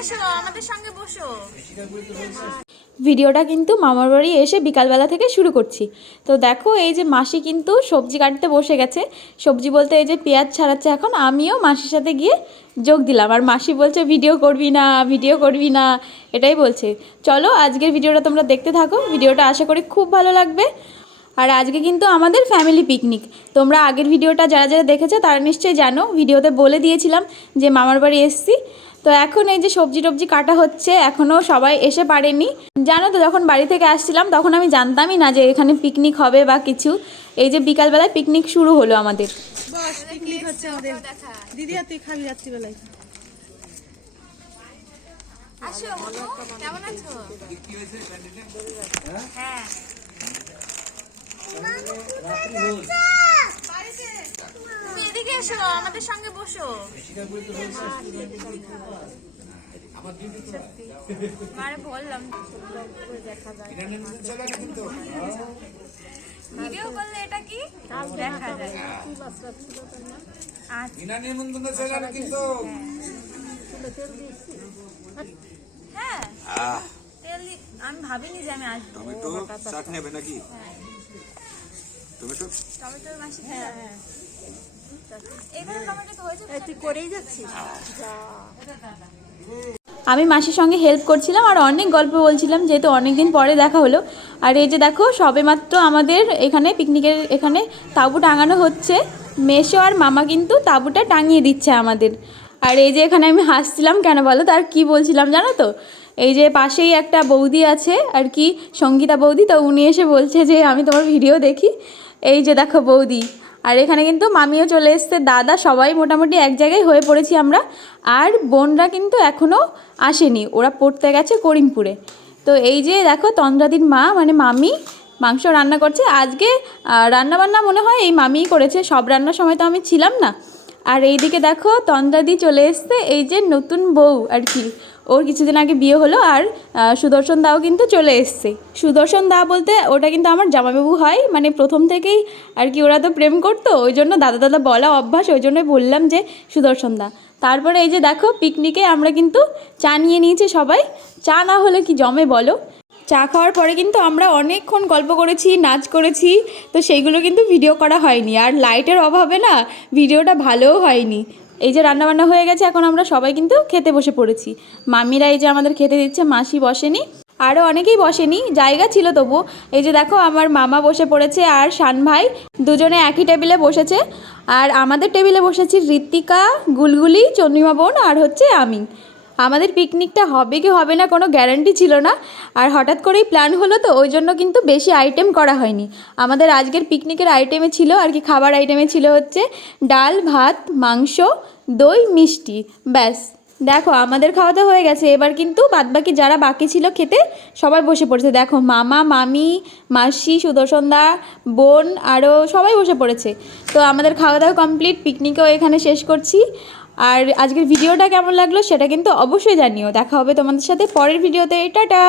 এসো, আমাদের সঙ্গে বসো। ভিডিওটা কিন্তু মামার বাড়ি এসে বিকালবেলা থেকে শুরু করছি। তো দেখো এই যে মাসি কিন্তু সবজি কাটতে বসে গেছে। সবজি বলতে এই যে পেঁয়াজ ছাড়াচ্ছে। এখন আমিও মাসির সাথে গিয়ে যোগ দিলাম, আর মাসি বলছে ভিডিও করবি না, ভিডিও করবি না, এটাই বলছে। চলো আজকের ভিডিওটা তোমরা দেখতে থাকো, ভিডিওটা আশা করি খুব ভালো লাগবে। আর আজকে কিন্তু আমাদের ফ্যামিলি পিকনিক। তোমরা আগের ভিডিওটা যারা যারা দেখেছো তারা নিশ্চয়ই জানো, ভিডিওতে বলে দিয়েছিলাম যে মামার বাড়ি এসছি। তো এখন এই যে সবজি টবজি কাটা হচ্ছে, এখনও সবাই এসে পারেনি। জানো তো, যখন বাড়ি থেকে আসছিলাম তখন আমি জানতামই না যে এখানে পিকনিক হবে বা কিছু। এই যে বিকালবেলায় পিকনিক শুরু হলো আমাদের। বস পিকনিক হচ্ছে আমাদের। দিদি আর তুই খাবি যাচ্ছি বেলায়। আসো মনু, কেমন আছো? হ্যাঁ তুমি এদিকে এসো, আমাদের সঙ্গে বসো। মারে বললাম ভিডিও করলে এটা কি দেখা যায়। হ্যাঁ তেল আমি ভাবিনি যে আমি আসবো। টমেটো চাট নেবে নাকি? টমেটো মাসি হ্যাঁ এখানে টমেটো তো হয়েছে, তুই করেই যাচ্ছিস। আমি মাসির সঙ্গে হেল্প করছিলাম আর অনেক গল্প বলছিলাম, যেহেতু অনেক দিন পরে দেখা হলো। আর এই যে দেখো সবেমাত্র আমাদের এখানে পিকনিকের এখানে তাঁবু টাঙানো হচ্ছে। মেসো আর মামা কিন্তু তাঁবুটা টাঙিয়ে দিচ্ছে আমাদের। আর এই যে এখানে আমি হাসছিলাম কেন বলো, তার কি বলছিলাম জানো তো? এই যে পাশেই একটা বৌদি আছে আর কি, সঙ্গীতা বৌদি, তো উনি এসে বলছে যে আমি তোমার ভিডিও দেখি। এই যে দেখো বৌদি। আর এখানে কিন্তু মামিও চলে এসছে, দাদা, সবাই মোটামুটি এক জায়গায় হয়ে পড়েছি আমরা। আর বোনরা কিন্তু এখনও আসেনি, ওরা পড়তে গেছে করিমপুরে। তো এই যে দেখো তন্দ্রাদির মা মানে মামি মাংস রান্না করছে আজকে। রান্নাবান্না মনে হয় এই মামিই করেছে, সব রান্নার সময় তো আমি ছিলাম না। আর এইদিকে দেখো তন্দ্রাদি চলে এসছে, এই যে নতুন বউ আর কি, ওর কিছুদিন আগে বিয়ে হলো। আর সুদর্শন দাও কিন্তু চলে এসছে। সুদর্শন দা বলতে ওটা কিন্তু আমার জামাইবাবু হয়, মানে প্রথম থেকেই আর কি, ওরা তো প্রেম করতো, ওই জন্য দাদা দাদা বলা অভ্যাস, ওই জন্যই বললাম যে সুদর্শন দা। তারপরে এই যে দেখো পিকনিকে আমরা কিন্তু চা নিয়ে নিয়েছি সবাই। চা না হলে কি জমে বলো? চা খাওয়ার পরে কিন্তু আমরা অনেকক্ষণ গল্প করেছি, নাচ করেছি, তো সেইগুলো কিন্তু ভিডিও করা হয়নি। আর লাইটের অভাবে না ভিডিওটা ভালোও হয়নি। এই যে রান্নাবান্না হয়ে গেছে, এখন আমরা সবাই কিন্তু খেতে বসে পড়েছি। মামিরা এই যে আমাদের খেতে দিচ্ছে, মাসি বসেনি, আরও অনেকেই বসেনি, জায়গা ছিল তবু। এই যে দেখো আমার মামা বসে পড়েছে আর শান ভাই, দুজনে একই টেবিলে বসেছে। আর আমাদের টেবিলে বসেছি ঋত্বিকা, গুলগুলি, চন্দ্রিমা বোন আর হচ্ছে আমি। আমাদের পিকনিকটা হবে কি হবে না কোনো গ্যারান্টি ছিল না, আর হঠাৎ করেই প্ল্যান হলো, তো ওই জন্য কিন্তু বেশি আইটেম করা হয়নি। আমাদের আজকের পিকনিকের আইটেমে ছিল আর কি, খাবার আইটেমে ছিল হচ্ছে ডাল, ভাত, মাংস, দই, মিষ্টি, ব্যাস। দেখো আমাদের খাওয়া দাওয়া হয়ে গেছে, এবার কিন্তু বাদবাকি যারা বাকি ছিল খেতে সবাই বসে পড়েছে। দেখো মামা, মামি, মাসি, সুদর্শন দা, বোন, আরও সবাই বসে পড়েছে। তো আমাদের খাওয়া দাওয়া কমপ্লিট, পিকনিকও এখানে শেষ করছি। আর আজকের ভিডিওটা কেমন লাগলো সেটা কিন্তু অবশ্যই জানিও। দেখা হবে তোমাদের সাথে পরের ভিডিওতে। টাটা।